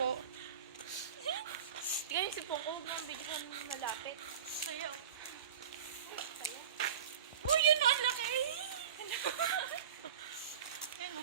po. Tingnan yung sipong ko, huwag mo ang bigyan malapit. Saya. Kaya? Uy, yun o, ang laki! Yan o.